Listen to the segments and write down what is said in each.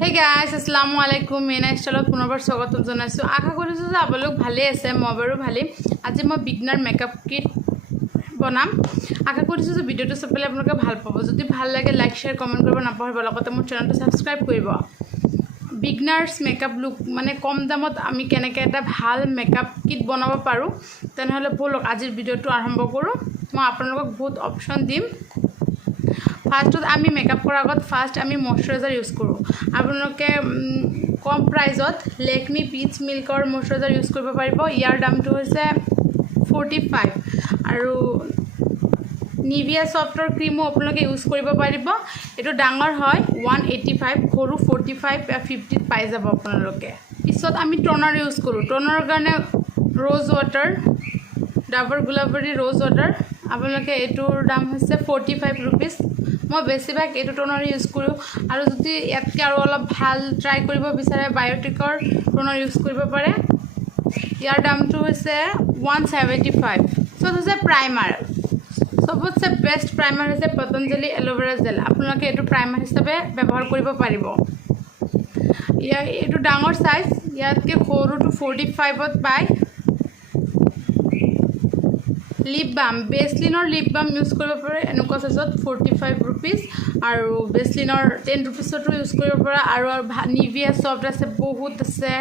Hey guys, Asomiyasuwalirekha merinastyle পুনৰবাৰ স্বাগতম জনাইছো আশা কৰিছো যে আপোনালোক ভালে আছে মই বাৰু ভালে আজি মই বিগনাৰ মেকআপ কিট বনাম আশা কৰিছো যে ভিডিওটো চাবলৈ আপোনালোকে ভাল পাব যদি ভাল লাগে লাইক শেয়াৰ কমেন্ট কৰিব নাপাহৰিব লগতে মোৰ চেনেলটো সাবস্ক্ৰাইব কৰিব বিগনাৰ্স মেকআপ লুক মানে কম দামত আমি কেনেকৈ এটা ভাল মেকআপ কিট বনাব পাৰো তেনেহলে বলক আজিৰ ভিডিওটো আৰম্ভ কৰো মই আপোনালোকক বহুত অপচন দিম First, আমি মেকআপ কৰাৰ আগত ফাৰ্স্ট আমি ময়শ্চাৰাইজাৰ ইউজ কৰো আপোনালোকে কম প্ৰাইজত লেকমি পিচ মিল্কৰ ময়শ্চাৰাইজাৰ ইউজ কৰিব পাৰিব ইয়াৰ দামটো হৈছে 45 আৰু নিভিয়া সফ্টৰ ক্ৰীমো আপোনালোকে ইউজ কৰিব পাৰিব এটো ডাঙৰ হয় 185 সৰু 45 বা 50 পাই যাব আপোনালোকে পিছত আমি টোনাৰ ইউজ কৰো টোনাৰৰ কাৰণে ৰ'জ ওৱাটাৰ ডাবৰ গুলাবৰী ৰ'জ ওৱাটাৰ আপোনালোকে এটোৰ দাম হৈছে 45 रुपीस মই বেছিভাগ এটো টোনাৰ ইউজ কৰো আৰু যদি ইয়াতকে আৰু অলপ ভাল ট্ৰাই কৰিব বিচাৰে বায়োটিকৰ টোনাৰ ইউজ কৰিব পাৰে ইয়াৰ দামটো হৈছে 175 সো দিস প্ৰাইমাৰ সবতছে বেষ্ট প্ৰাইমাৰ হৈছে পতঞ্জলি এলোভেৰা জেল আপোনালোকে এটো প্ৰাইমাৰ হিচাপে ব্যৱহাৰ কৰিব পাৰিব ইয়াৰ এটো ডাঙৰ সাইজ ইয়াতকে সৰুটো 45 ত পায় lip balm বেসলিনৰ lip balm use কৰিব পাৰে এনেকুৱা সাইজত 45 रुपीस আৰু বেসলিনৰ 10 रुपीसটো ইউজ কৰিব পাৰে আৰু নিভিয়া সফ্ট আছে বহুত আছে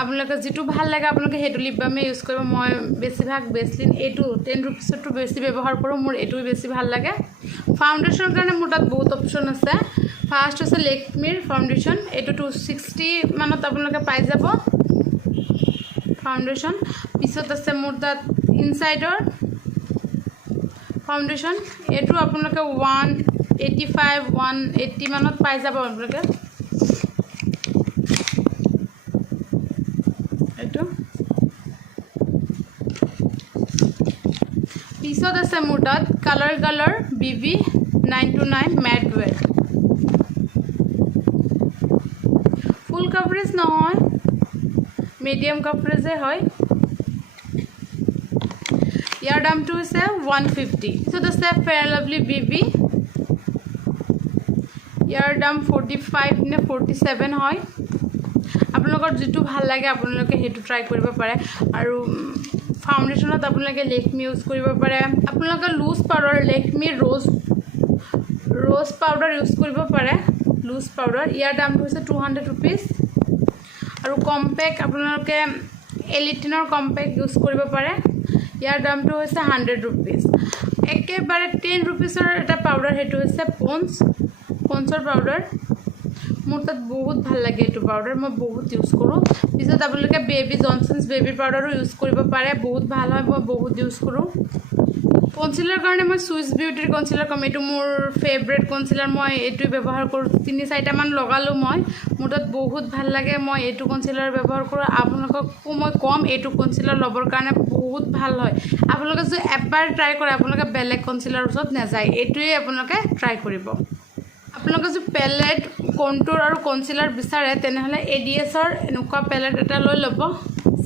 আপোনালোকে যেটো ভাল লাগে আপোনালোকে হেতু লিপ বামে ইউজ কৰিব মই বেছিভাগ বেসলিন এটো 10 रुपीसটো বেছি ব্যৱহাৰ কৰো মোৰ এটো বেছি ভাল লাগে ফাউন্ডেশনৰ কাৰণে মোৰ তাত বহুত অপচন আছে ফাৰ্স্ট আছে লেকমিৰ ফাউন্ডেশন এটো 260 মানত আপোনালোকে পাই যাব ফাউন্ডেশন পিছত আছে মোৰ তাত ইনসাইডৰ ফাউন্ডেশন এটো আপোনালোকে 185 180 মানত পাই যাব আপোনালোকে এটো পিছত আছে মোৰ তাত কালাৰ বিবি 929 ম্যাট ৱেট ফুল কভাৰেজ নহয় মিডিয়াম কভাৰেজে হয় ইয়াৰ দামটো হৈছে 150 সো দিস ফেয়াৰ লাভলি বিবি ইয়াৰ দাম 45 নে 47 হয় আপোনালোকৰ যেটো ভাল লাগে আপোনালোকে হেতু ট্ৰাই কৰিব পাৰে আৰু ফাউন্ডেশনত আপোনালোকে লেকমি ইউজ কৰিব পাৰে আপোনালোকে loose powder Lakme rose powder use কৰিব পাৰে লুজ পাউডাৰ ইয়াৰ দামটো হৈছে 200 रुपीस আৰু কম্পেক্ট আপোনালোকে এলিটিনৰ কম্পেক্ট ইউজ কৰিব পাৰে ইয়াৰ দামটো হৈছে 100 रुपीस একেবাৰে 10 रुपीसৰ এটা পাউডাৰ হেতু হৈছে পঞ্চৰ পাউডাৰ মোৰ তাত বহুত ভাল লাগে এটো পাউডাৰ মই বহুত ইউজ কৰো পিছত আপোনালোকে বেবি জনসনস বেবি পাউডাৰো ইউজ কৰিব পাৰে বহুত ভাল হয় মই বহুত ইউজ কৰো কনসিলাৰ কাৰণে মই সুইস বিউটিৰ কনসিলাৰ কম এটো মোৰ ফেভাৰিট কনসিলাৰ মই এটো ব্যৱহাৰ কৰো 3-4টা মান লগালো মই মোৰ তাত বহুত ভাল লাগে মই এটো কনসিলাৰ ব্যৱহাৰ কৰো আপোনালোকক মই কম এটো কনসিলাৰ লবৰ কাৰণে বহুত ভাল হয় আপোনালোকে যদি এবাৰ ট্ৰাই কৰে আপোনালোকে বেলেগ কনসিলাৰ ওচৰত নাযায় এটোই আপোনালোকে ট্ৰাই কৰিব আপোনালোকে যদি পেলেট কন্টুৰ আৰু কনসিলাৰ বিচাৰে তেনেহলে এডিএছৰ এনেকুৱা পেলেট এটা লৈ লব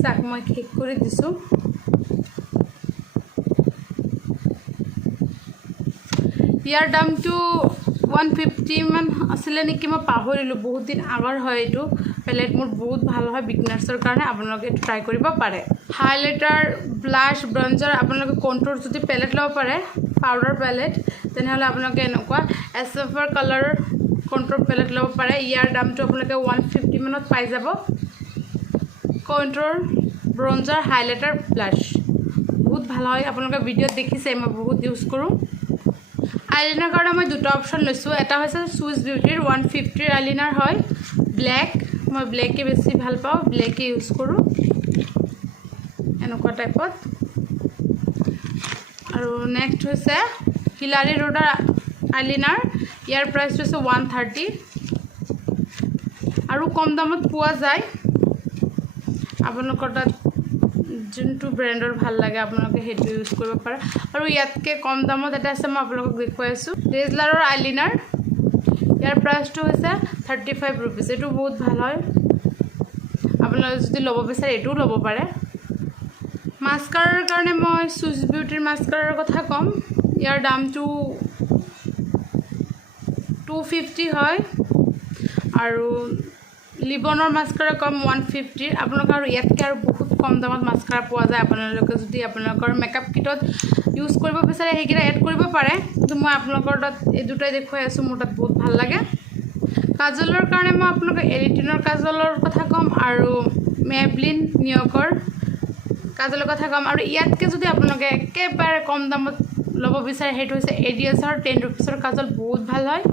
সাক মই ঠিক কৰি দিছো ইয়াৰ দামটো 150 মান আছিল নেকি মই পাহৰিলো বহুত দিন আগৰ হয় এটো পেলেট মোৰ বহুত ভাল হয় বিগনাৰ্সৰ কাৰণে আপোনালোকে ট্ৰাই কৰিব পাৰে হাইলাইটাৰ ব্লাশ ব্ৰঞ্জাৰ আপোনালোকে কন্টুৰ যদি পেলেট লব পাৰে পাউডাৰ পেলেট তেনেহলে আপোনালোকে এনেকুৱা এছএফৰ কালাৰ কন্টুৰ পেলেট লব পাৰে ইয়াৰ দামটো আপোনালোকে 150 মানত পাই যাব কন্টুৰ ব্ৰঞ্জাৰ হাইলাইটাৰ ব্লাশ বহুত ভাল হয় আপোনালোকে ভিডিওত দেখিছে মই বহুত ইউজ কৰো আইলাইনাৰ কাৰণে মই দুটা অপচন লৈছো এটা হৈছে সুইস বিউটিৰ 150 আইলাইনাৰ হয় ব্ল্যাক মই ব্ল্যাকে বেছি ভাল পাও ব্ল্যাকে ইউজ কৰো এনেকুৱা টাইপত আৰু নেক্সট হৈছে হিলাৰি ৰোডাৰ আইলাইনাৰ ইয়াৰ প্ৰাইস হৈছে 130 আৰু কম দামত পোৱা যায় আপোনালোকৰ তাত যোনটো ব্ৰ্যান্ডৰ ভাল লাগে আপোনালোকে হেতু ইউজ কৰিব পাৰে আৰু ইয়াতকে কম দামত এটা আছে মই আপোনালোকক দেখুৱাই আছো ৰেজলাৰৰ আইলাইনাৰ ইয়াৰ প্ৰাইসটো হৈছে 35 रुपीस এটো বহুত ভাল হয় আপোনালোকে যদি লব বিচাৰে এটো লব পাৰে মাস্কাৰাৰ কাৰণে মই সুইস বিউটিৰ মাস্কাৰাৰ কথা কম ইয়াৰ দামটো 250 হয় আৰু লিবনৰ মাস্কাৰা কম 150 আপোনালোকৰ আৰু ইয়াতকৈ আৰু বহুত কম দামত মাস্কাৰা পোৱা যায় আপোনালোকে যদি আপোনালোকৰ মেকআপ কিটত ইউজ কৰিব বিচাৰে সেইকেইটা এড কৰিব পাৰে কিন্তু মই আপোনালোকৰ তাত এই দুটাই দেখুৱাই আছোঁ মোৰ তাত বহুত ভাল লাগে কাজলৰ কাৰণে মই আপোনালোকক এৰিটিনৰ কাজলৰ কথা ক'ম আৰু মেবলিন নিয়কৰ কাজলৰ কথা ক'ম আৰু ইয়াতকৈ যদি আপোনালোকে একেবাৰে কম দামত ল'ব বিচাৰে সেইটো হৈছে এডিয়াছৰ 10 ৰুপিছৰ কাজল বহুত ভাল হয়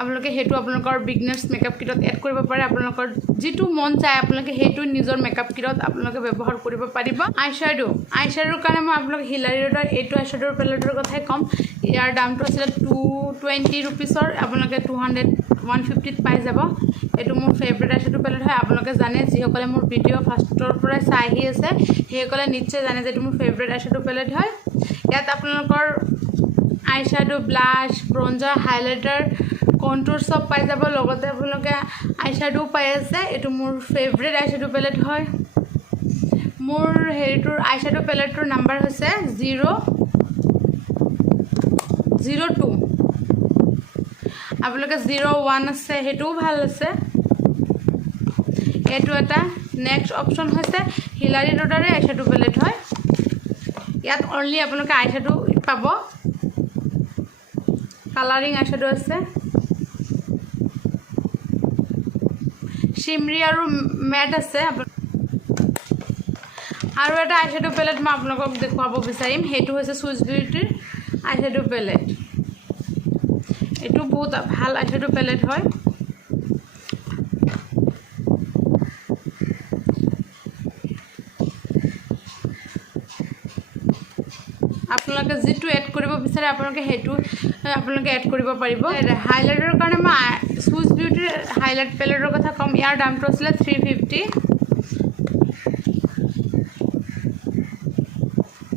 আপোনালোকে হেতু আপোনালোকৰ বিগনাৰ্স মেকআপ কিটত এড কৰিব পাৰে আপোনালোকৰ যেটো মন চাই আপোনালোকে হেতু নিজৰ মেকআপ কিটত আপোনালোকে ব্যৱহাৰ কৰিব পাৰিব আইশ্যাডোৰ কাৰণে মই আপোনালোক হিলাৰী ৰোডৰ এইটো আইশ্যাডোৰ পেলেটৰ কথাই ক'ম ইয়াৰ দামটো আছিল 220 ৰুপিছৰ আপোনালোকে 150 পাই যাব এটো মোৰ ফেভাৰিট আইশ্যাডো পেলেট হয় আপোনালোকে জানে যিসকলে মোৰ ভিডিঅ' ফাৰ্ষ্টৰ পৰা চাই আহি আছে সেইসকলে নিশ্চয় জানে যে এটো মোৰ ফেভাৰিট আইশ্যাডো পেলেট হয় ইয়াত আপোনালোকৰ আইশ্যাডো ব্লাছ ব্ৰঞ্জাৰ হাইলাইটাৰ কন্ট্ৰোৰ সব পাই যাব লগতে আপোনালোকে আইশ্যাডো পাই আছে এটো মোৰ ফেভাৰিট আইশ্যাডো পেলেট হয় মোৰ হেৰিটোৰ আইশ্যাডো পেলেটৰ নাম্বাৰ হৈছে 002 আপোনালোকে 01 আছে হেতুও ভাল আছে এটো এটা নেক্সট অপচন হৈছে হিলাৰী ৰোডৰে আইশ্যাডো পেলেট হয় ইয়াত অনলি আপোনালোকে আইশ্যাডো পাব কালাৰিং আইশ্যাডো আছে শিমৰি আৰু ম্যাট আছে আৰু এটা আইশ্যাডো পেলেট মই আপোনালোকক দেখুৱাব বিচাৰিম হেতু হৈছে সুইচ বিউটিৰ আইশ্যাডো পেলেট এটো বহুত ভাল আইশ্যাডো পেলেট হয় আপোনালোকে যেটো এড কৰিব বিচাৰে আপোনালোকে হেতু আপোনালোকে এড কৰিব পাৰিব হাইলাইটাৰৰ কাৰণে মই সুইচ বিউটিৰ হাইলাইট পেলেটৰ কথা কম ইয়াৰ দামটো আছিল 350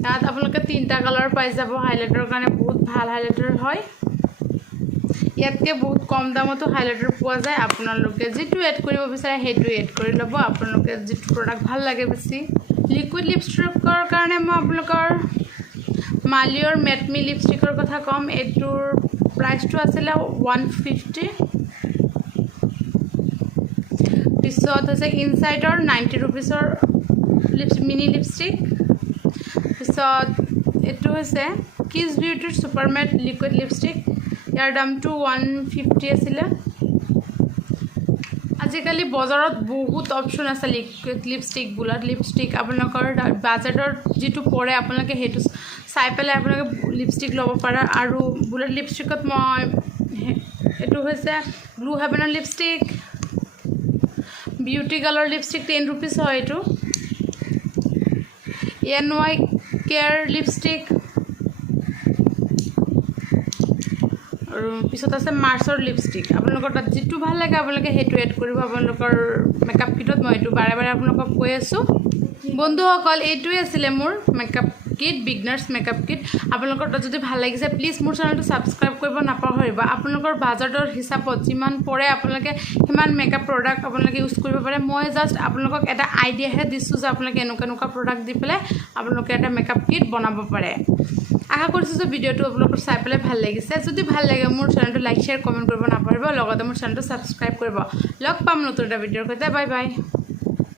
ইয়াত আপোনালোকে তিনটা কালাৰ পাই যাব হাইলাইটাৰৰ কাৰণে বহুত ভাল হাইলাইটাৰ হয় ইয়াতকে বহুত কম দামতো হাইলাইটাৰ পোৱা যায় আপোনালোকে যেটো এড কৰিব বিচাৰে হেতু এড কৰি ল'ব আপোনালোকে যেটো প্ৰডাক্ট ভাল লাগে বেছি লিকুইড লিপষ্টিকৰ কাৰণে মই আপোনালোকৰ মালিয়ৰ মেটমি লিপষ্টিকৰ কথা কম এটোৰ প্ৰাইসটো আছিল 150 পিছত আছে ইনসাইডৰ 90 ৰুপিছৰ মিনি লিপষ্টিক পিছত এটো হৈছে কিস বিউটিৰ সুপাৰ মেট লিকুইড লিপষ্টিক ইয়াৰ দামটো 150 আছিল আজিকালি বজাৰত বহুত অপচন আছে লিকুইড লিপষ্টিক বুলেট লিপষ্টিক আপোনালোকৰ বাজেটৰ যেটো পৰে আপোনালোকে হেতু চাই পেলাই আপোনালোকে লিপষ্টিক ল'ব পাৰে আৰু বুলেট লিপষ্টিকত মই এটো হৈছে ব্লু হেভেনৰ lipstick beauty colour lipstick 10 rupees হয় এটো এনৱাই কেয়াৰ লিপষ্টিক আৰু পিছত আছে মাৰ্চৰ লিপষ্টিক আপোনালোকৰ তাত যেটো ভাল লাগে আপোনালোকে হেতু এড কৰিব আপোনালোকৰ মেকআপ কিটত মই এটো বাৰে বাৰে আপোনালোকক কৈ আছো বন্ধুসকল এইটোই আছিল মোৰ মেকআপ কিট বিগনাৰ্স মেকআপ কিট আপোনালোকৰ তাত যদি ভাল লাগিছে প্লিজ মোৰ চেনেলটো সাবস্ক্ৰাইব কৰিব নাপাহৰিব আপোনালোকৰ বাজেটৰ হিচাপত যিমান পৰে আপোনালোকে কিমান মেকআপ প্ৰডাক্ট আপোনালোকে ইউজ কৰিব পাৰে মই জাস্ট আপোনালোকক এটা আইডিয়া হে দিছো যে আপোনালোকে এনেকুৱা প্ৰডাক্ট দি পেলাই আপোনালোকে এটা মেকআপ কিট বনাব পাৰে আশা কৰিছো যে ভিডিওটো আপোনালোকৰ চাই পেলাই ভাল লাগিছে যদি ভাল লাগে মোৰ চেনেলটো লাইক শেয়াৰ কমেন্ট কৰিব নাপাহৰিব লগতে মোৰ চেনেলটো সাবস্ক্ৰাইব কৰিব লগ পাম নতুন এটা ভিডিওৰ সৈতে বাই বাই